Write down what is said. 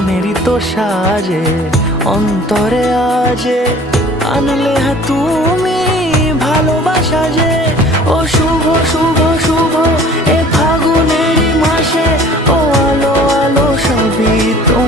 মনেরই তো সাজে অন্তরে আজে আনলে তুমি ভালোবাসা যে। ও শুভ শুভ শুভ এ ফাগুনেরই মাসে, ও আলো আলো সবই তোমার।